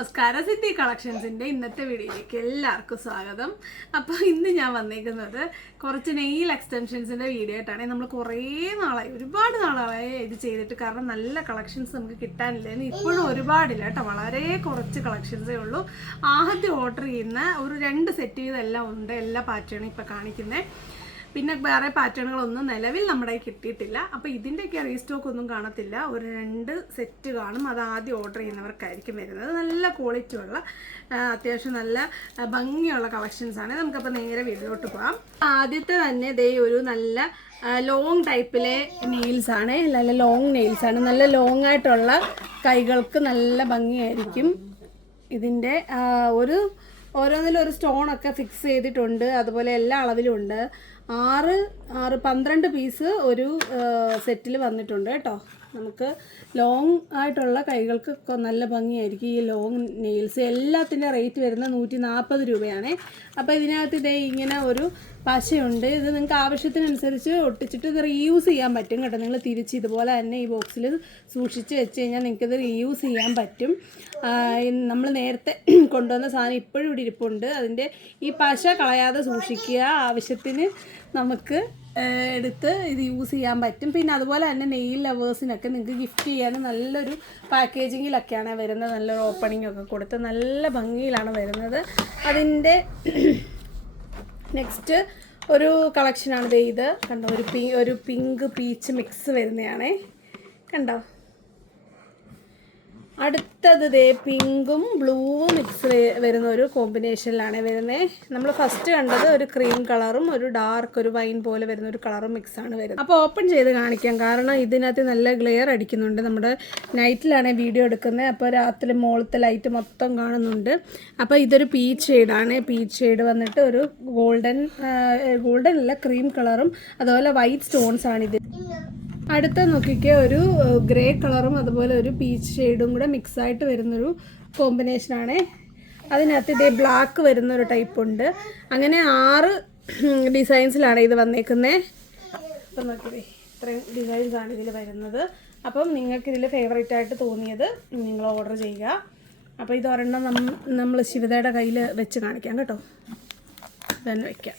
നമസ്കാരം സിദ്ധി കളക്ഷൻസിന്റെ ഇന്നത്തെ വീഡിയോയിലേക്ക് എല്ലാവർക്കും സ്വാഗതം. അപ്പോൾ ഇന്ന് ഞാൻ വന്നേക്കുന്നത് കുറച്ച് നെയിൽ എക്സ്റ്റൻഷൻസിന്റെ വീഡിയോ ആയിട്ടാണ്. നമ്മൾ കുറേ നാളായി ഒരുപാട് നാളായി ഇത് ചെയ്തിട്ട്. കാരണം നല്ല കളക്ഷൻസ് നമുക്ക് കിട്ടാനില്ല. ഇനി ഇപ്പോഴും ഒരുപാടില്ല കേട്ടോ. വളരെ കുറച്ച് കളക്ഷൻസേ ഉള്ളൂ. ആദ്യം ഓർഡർ ചെയ്യുന്ന ഒരു രണ്ട് സെറ്റ് ചെയ്തെല്ലാം ഉണ്ട്. എല്ലാ പാറ്റേണും ഇപ്പോൾ കാണിക്കുന്നത് പിന്നെ വേറെ പാറ്റേണുകളൊന്നും നിലവിൽ നമ്മുടെ കിട്ടിയിട്ടില്ല. അപ്പോൾ ഇതിന്റെയൊക്കെ റീസ്റ്റോക്ക് ഒന്നും കാണത്തില്ല. ഒരു രണ്ട് സെറ്റ് കാണും. അത് ആദ്യം ഓർഡർ ചെയ്യുന്നവർക്കായിരിക്കും വരുന്നത്. നല്ല ക്വാളിറ്റി ഉള്ള അത്യാവശ്യം നല്ല ഭംഗിയുള്ള കളക്ഷൻസ് ആണ്. നമുക്കപ്പോൾ നേരെ വീട്ടിലോട്ട് പോകാം. ആദ്യത്തെ തന്നെ ദേ ഒരു നല്ല ലോങ് ടൈപ്പിലെ നെയിൽസ് ആണ്. നല്ല ലോങ് നെയിൽസ് ആണ്. നല്ല ലോങ് ആയിട്ടുള്ള കൈകൾക്ക് നല്ല ഭംഗിയായിരിക്കും ഇതിന്റെ ഒരു ഓരോന്നിലും ഒരു സ്റ്റോണൊക്കെ ഫിക്സ് ചെയ്തിട്ടുണ്ട്. അതുപോലെ എല്ലാ അളവിലും ഉണ്ട്. ആറ് ആറ് പന്ത്രണ്ട് പീസ് ഒരു സെറ്റിൽ വന്നിട്ടുണ്ട് കേട്ടോ. നമുക്ക് ലോങ് ആയിട്ടുള്ള കൈകൾക്കൊക്കെ നല്ല ഭംഗിയായിരിക്കും. ഈ ലോങ് നെയിൽസ് എല്ലാത്തിന്റെ റേറ്റ് വരുന്നത് നൂറ്റി നാൽപ്പത് രൂപയാണ്. അപ്പോൾ ഇതിനകത്ത് ഇതേ ഇങ്ങനെ ഒരു പശയുണ്ട്. ഇത് നിങ്ങൾക്ക് ആവശ്യത്തിനനുസരിച്ച് ഒട്ടിച്ചിട്ട് ഇത് റീയൂസ് ചെയ്യാൻ പറ്റും കേട്ടോ. നിങ്ങൾ തിരിച്ച് ഇതുപോലെ തന്നെ ഈ ബോക്സിൽ സൂക്ഷിച്ച് വെച്ച് കഴിഞ്ഞാൽ നിങ്ങൾക്കിത് റീയൂസ് ചെയ്യാൻ പറ്റും. നമ്മൾ നേരത്തെ കൊണ്ടുവന്ന സാധനം ഇപ്പോഴും ഇവിടെ ഇരിപ്പുണ്ട്. അതിന്റെ ഈ പശ കളയാതെ സൂക്ഷിക്കുക. ആവശ്യത്തിന് നമുക്ക് എടുത്ത് ഇത് യൂസ് ചെയ്യാൻ പറ്റും. പിന്നെ അതുപോലെ തന്നെ നെയിൽ ലവേഴ്സിനൊക്കെ നിങ്ങൾക്ക് ഗിഫ്റ്റ് ചെയ്യാൻ നല്ലൊരു പാക്കേജിങ്ങിലൊക്കെയാണ് വരുന്നത്. നല്ലൊരു ഓപ്പണിംഗ് ഒക്കെ കൊടുത്ത് നല്ല ഭംഗിയിലാണ് വരുന്നത്. അതിന്റെ നെക്സ്റ്റ് ഒരു കളക്ഷനാണ് ഇത്. കണ്ടോ? ഒരു പി ഒരു പിങ്ക് പീച്ച് മിക്സ് വരുന്നതാണേ. കണ്ടോ? അടുത്തത് ദേ പിങ്കും ബ്ലൂവും മിക്സ് വരുന്ന ഒരു കോമ്പിനേഷനിലാണ് വരുന്നത് നമ്മൾ ഫസ്റ്റ് കണ്ടത് ഒരു ക്രീം കളറും ഒരു ഡാർക്ക് ഒരു വൈൻ പോലെ വരുന്ന ഒരു കളറും മിക്സ് ആണ് വരുന്നത്. അപ്പോൾ ഓപ്പൺ ചെയ്ത് കാണിക്കാം. കാരണം ഇതിനകത്ത് നല്ല ഗ്ലെയർ അടിക്കുന്നുണ്ട് നമ്മുടെ നൈറ്റിലാണ് വീഡിയോ എടുക്കുന്നത്. അപ്പോൾ രാത്രി മുകളത്തെ ലൈറ്റ് മൊത്തം കാണുന്നുണ്ട്. അപ്പോൾ ഇതൊരു പീച്ച് ഷെയ്ഡാണ്. പീച്ച് ഷെയ്ഡ് വന്നിട്ട് ഒരു ഗോൾഡൻ ഗോൾഡൻ അല്ല ക്രീം കളറും അതുപോലെ വൈറ്റ് സ്റ്റോൺസ് ആണ് ഇത് അടുത്ത നോക്കിക്ക് ഒരു ഗ്രേ കളറും അതുപോലെ ഒരു പീച്ച് ഷെയ്ഡും കൂടെ മിക്സ് ആയിട്ട് വരുന്നൊരു കോമ്പിനേഷനാണ് അതിനകത്ത് ഇതേ ബ്ലാക്ക് വരുന്നൊരു ടൈപ്പ് ഉണ്ട്. അങ്ങനെ ആറ് ഡിസൈൻസിലാണ് ഇത് വന്നേക്കുന്നത് അപ്പം നോക്കിയേ ഇത്രയും ഡിസൈൻസ് ആണ് ഇതിൽ വരുന്നത്. അപ്പം നിങ്ങൾക്ക് ഇതിൽ ഫേവറേറ്റ് ആയിട്ട് തോന്നിയത് നിങ്ങൾ ഓർഡർ ചെയ്യുക. അപ്പോൾ ഇത് ഒരെണ്ണം നമ്മൾ ശിവതയുടെ കയ്യിൽ വെച്ച് കാണിക്കാം കേട്ടോ. തന്നെ വയ്ക്കാം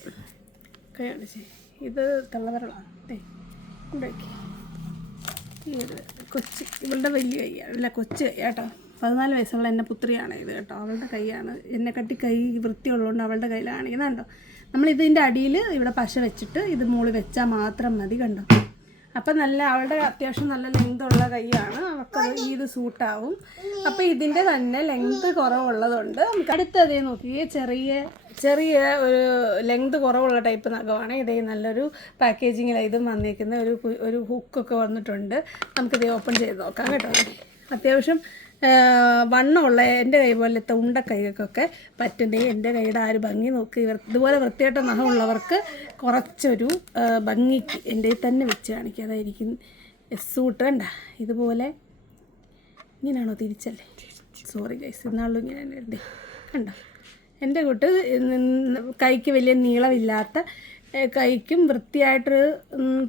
കൈ ഇത് തള്ളവരളാണ് ഏ ഇവിടെ വയ്ക്കാം കൊച്ച് ഇവളുടെ വലിയ കൈയാണ് അല്ല കൊച്ചു കൈ കേട്ടോ പതിനാല് വയസ്സുള്ള എന്റെ പുത്രിയാണ് ഇത് കേട്ടോ. അവളുടെ കൈയാണ് എന്നെ കട്ടി കൈ വൃത്തിയുള്ളതുകൊണ്ട് അവളുടെ കയ്യിലാണ് കണ്ടോ നമ്മൾ ഇതിന്റെ അടിയിൽ ഇവിടെ പശ വെച്ചിട്ട് ഇത് മുകളിൽ വെച്ചാൽ മാത്രം മതി കണ്ടോ? അപ്പം നല്ല അവളുടെ അത്യാവശ്യം നല്ല ലെങ്ത് ഉള്ള കൈയാണ്. അവൾക്ക് ഇത് സൂട്ടാവും അപ്പോൾ ഇതിന്റെ തന്നെ ലെങ്ത് കുറവുള്ളതുകൊണ്ട് നമുക്ക് അടുത്തതേ നോക്കിയേ ചെറിയ ചെറിയ ഒരു ലെങ്ത് കുറവുള്ള ടൈപ്പ് നഖമാണ്. ഇതേ നല്ലൊരു പാക്കേജിങ്ങിലാണ് ഇതും വന്നിരിക്കുന്ന ഒരു ഒരു ഹുക്കൊക്കെ വന്നിട്ടുണ്ട്. നമുക്കിത് ഓപ്പൺ ചെയ്ത് നോക്കാം കേട്ടോ. അത്യാവശ്യം വണ്ണമുള്ള എന്റെ കൈ പോലത്തെ ഉണ്ട കൈകൾക്കൊക്കെ പറ്റുന്ന. എന്റെ കൈയുടെ ആ ഒരു ഭംഗി നോക്കി. ഇതുപോലെ വൃത്തിയായിട്ട് നഖമുള്ളവർക്ക് കുറച്ചൊരു ഭംഗി ഭംഗിക്ക് എന്റെ തന്നെ വെച്ച് കാണിക്കുക അതായിരിക്കും സൂട്ട് കണ്ട? ഇതുപോലെ. ഇങ്ങനെയാണോ തിരിച്ചല്ലേ? സോറി ഗൈസ് ഇന്നാളും ഇങ്ങനെ തന്നെ കണ്ടോ? എന്റെ കൂട്ട് കൈക്ക് വലിയ നീളമില്ലാത്ത കൈക്കും വൃത്തിയായിട്ട്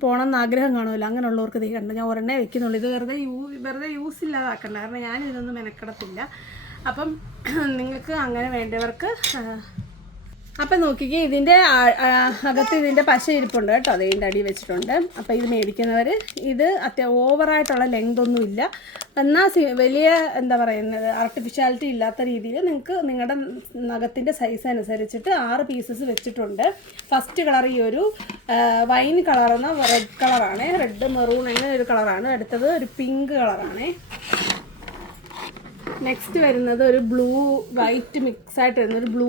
പോകണമെന്ന് ആഗ്രഹം കാണുമല്ലോ. അങ്ങനെയുള്ളവർക്ക് തീ കണ്ട് ഞാൻ ഒരെണ്ണേ വെക്കുന്നുള്ളൂ. ഇത് വെറുതെ യൂ വെറുതെ യൂസ് ഇല്ലാതാക്കണ്ട. കാരണം ഞാൻ ഇതിനൊന്നും മെനക്കെടത്തില്ല. അപ്പം നിങ്ങൾക്ക് അങ്ങനെ വേണ്ടവർക്ക് അപ്പം നോക്കിക്കേ ഇതിന്റെ അകത്ത് ഇതിന്റെ പശ ഇരിപ്പുണ്ട് കേട്ടോ. അത് ഇതിന്റെ അടി വെച്ചിട്ടുണ്ട്. അപ്പോൾ ഇത് മേടിക്കുന്നവർ ഇത് അത്യാ ഓവറായിട്ടുള്ള ലെങ്ത് ഒന്നും ഇല്ല. എന്നാൽ വലിയ എന്താ പറയുന്നത് ആർട്ടിഫിഷ്യാലിറ്റി ഇല്ലാത്ത രീതിയിൽ നിങ്ങൾക്ക് നിങ്ങളുടെ നഖത്തിന്റെ സൈസ് അനുസരിച്ചിട്ട് ആറ് പീസസ് വെച്ചിട്ടുണ്ട്. ഫസ്റ്റ് കളർ ഈ ഒരു വൈൻ കളർ എന്ന റെഡ് കളറാണ് റെഡ് മെറൂൺ അങ്ങനെ ഒരു കളറാണ് അടുത്തത് ഒരു പിങ്ക് കളറാണ് നെക്സ്റ്റ് വരുന്നത് ഒരു ബ്ലൂ വൈറ്റ് മിക്സ് ആയിട്ട് വരുന്ന ഒരു ബ്ലൂ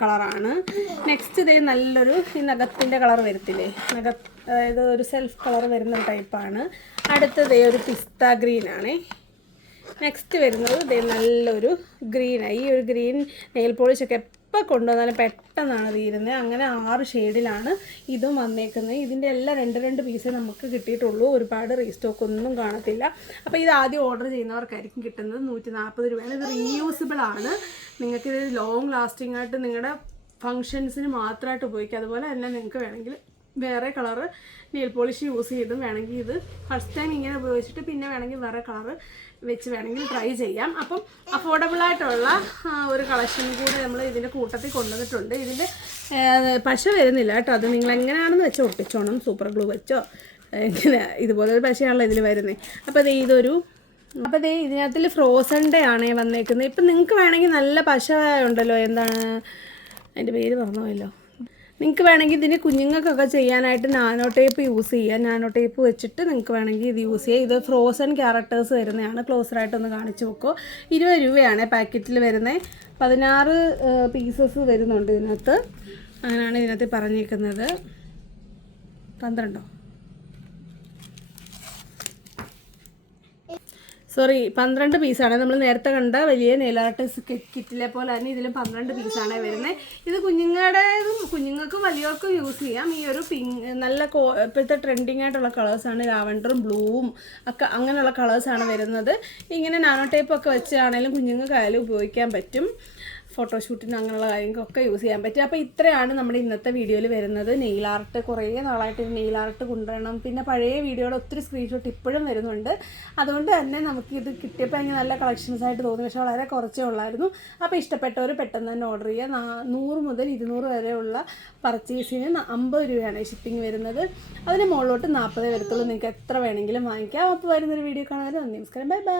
കളറാണ് നെക്സ്റ്റ് ഇതേ നല്ലൊരു ഈ നഖത്തിന്റെ കളർ വരത്തില്ലേ? നഖ അതായത് ഒരു സെൽഫ് കളർ വരുന്ന ടൈപ്പാണ് അടുത്തത് ഒരു പിസ്ത ഗ്രീൻ ആണ്. നെക്സ്റ്റ് വരുന്നത് ഇതേ നല്ലൊരു ഗ്രീനാണ് ഈ ഒരു ഗ്രീൻ നെയിൽ പോളിഷ് ഒക്കെ എപ്പോൾ കൊണ്ടുവന്നാലും പെട്ടെന്നാണ് തീരുന്നത്. അങ്ങനെ ആറ് ഷെയ്ഡിലാണ് ഇതും വന്നേക്കുന്നത്. ഇതിന്റെ എല്ലാം രണ്ട് രണ്ട് പീസേ നമുക്ക് കിട്ടിയിട്ടുള്ളൂ. ഒരുപാട് റീസ്റ്റോക്ക് ഒന്നും കാണത്തില്ല. അപ്പോൾ ഇത് ആദ്യം ഓർഡർ ചെയ്യുന്നവർക്കായിരിക്കും കിട്ടുന്നത്. നൂറ്റി നാൽപ്പത് രൂപയാണ്. ഇത് റീയൂസിബിൾ ആണ്. നിങ്ങൾക്കിത് ലോങ് ലാസ്റ്റിംഗ് ആയിട്ട് നിങ്ങളുടെ ഫങ്ഷൻസിന് മാത്രമായിട്ട് ഉപയോഗിക്കാം. അതുപോലെ തന്നെ നിങ്ങൾക്ക് വേണമെങ്കിൽ വേറെ കളറ് നെയിൽ പോളിഷ് യൂസ് ചെയ്തും വേണമെങ്കിൽ ഇത് ഫസ്റ്റ് ടൈം ഇങ്ങനെ ഉപയോഗിച്ചിട്ട് പിന്നെ വേണമെങ്കിൽ വേറെ കളറ് വെച്ച് വേണമെങ്കിൽ ട്രൈ ചെയ്യാം. അപ്പം അഫോർഡബിൾ ആയിട്ടുള്ള ഒരു കളക്ഷൻ കൂടി നമ്മൾ ഇതിന്റെ കൂട്ടത്തിൽ കൊണ്ടുവന്നിട്ടുണ്ട്. ഇതിന്റെ പശ വരുന്നില്ല കേട്ടോ. അത് നിങ്ങൾ എങ്ങനെയാണെന്ന് വെച്ച് ഒട്ടിച്ചോണം സൂപ്പർ ഗ്ലൂ വെച്ചോ ഇങ്ങനെ ഇതുപോലെ ഒരു പശയാണല്ലോ ഇതിൽ വരുന്നത് അപ്പോൾ ദേ ഇതൊരു അപ്പോൾ ദേ ഇതിനകത്തിൽ ഫ്രോസൺഡേ ആണ് വന്നേക്കുന്നത് ഇപ്പം നിങ്ങൾക്ക് വേണമെങ്കിൽ നല്ല പശ ഉണ്ടല്ലോ. എന്താണ്? അതിന്റെ പേര് പറഞ്ഞല്ലോ നിങ്ങൾക്ക് വേണമെങ്കിൽ ഇതിന് കുഞ്ഞുങ്ങൾക്കൊക്കെ ചെയ്യാനായിട്ട് നാനോ ടേപ്പ് യൂസ് ചെയ്യാം നാനോ ടേപ്പ് വെച്ചിട്ട് നിങ്ങൾക്ക് വേണമെങ്കിൽ ഇത് യൂസ് ചെയ്യാം. ഇത് ഫ്രോസൺ ക്യാരക്ടേഴ്സ് വരുന്നതാണ്. ക്ലോസറായിട്ടൊന്ന് കാണിച്ചു നോക്കൂ. ഇരുപത് രൂപയാണ് പാക്കറ്റിൽ വരുന്നത് പതിനാറ് പീസസ് വരുന്നുണ്ട് ഇതിനകത്ത്. അങ്ങനെയാണ് ഇതിനകത്ത് പറഞ്ഞേക്കുന്നത്. പന്ത്രണ്ടോ? സോറി പന്ത്രണ്ട് പീസാണ് നമ്മൾ നേരത്തെ കണ്ട വലിയ നെയിലാർട്ട് കിറ്റിലെ പോലെ തന്നെ ഇതിലും പന്ത്രണ്ട് പീസാണ് വരുന്നത് ഇത് കുഞ്ഞുങ്ങളുടേതും കുഞ്ഞുങ്ങൾക്കും വലിയവർക്കും യൂസ് ചെയ്യാം. ഈ ഒരു പിങ് നല്ല കോ ഇപ്പോഴത്തെ ട്രെൻഡിങ് ആയിട്ടുള്ള കളേഴ്സാണ് ലാവൻഡറും ബ്ലൂവും ഒക്കെ അങ്ങനെയുള്ള കളേഴ്സാണ് വരുന്നത്. ഇങ്ങനെ നാനോ ടേപ്പ് ഒക്കെ വെച്ചാണെങ്കിലും കുഞ്ഞുങ്ങൾക്കായാലും ഉപയോഗിക്കാൻ പറ്റും. ഫോട്ടോഷൂട്ടിന് അങ്ങനെയുള്ള കാര്യങ്ങൾക്കൊക്കെ യൂസ് ചെയ്യാൻ പറ്റും. അപ്പോൾ ഇത്രയാണ് നമ്മുടെ ഇന്നത്തെ വീഡിയോയിൽ വരുന്നത്. നെയിൽ ആർട്ട് കുറേ നാളായിട്ട് നെയിൽ ആർട്ട് കൊണ്ടുവരണം. പിന്നെ പഴയ വീഡിയോയുടെ ഒത്തിരി സ്ക്രീൻഷോട്ട് ഇപ്പോഴും വരുന്നുണ്ട്. അതുകൊണ്ട് തന്നെ നമുക്ക് ഇത് കിട്ടിയപ്പോൾ എനിക്ക് നല്ല കളക്ഷൻസ് ആയിട്ട് തോന്നി. പക്ഷേ വളരെ കുറച്ചേ ഉള്ളായിരുന്നു. അപ്പോൾ ഇഷ്ടപ്പെട്ടവർ പെട്ടെന്ന് തന്നെ ഓർഡർ ചെയ്യുക. നൂറ് മുതൽ ഇരുന്നൂറ് വരെയുള്ള പർച്ചേസിന് അമ്പത് രൂപയാണ് ഷിപ്പിംഗ് വരുന്നത്. അതിന് മുകളിലോട്ട് നാൽപ്പത് വരത്തുള്ളൂ. നിങ്ങൾക്ക് എത്ര വേണമെങ്കിലും വാങ്ങിക്കാം. അപ്പോൾ വരുന്നൊരു വീഡിയോ കാണാൻ നന്ദി. നമസ്കാരം. Bye bye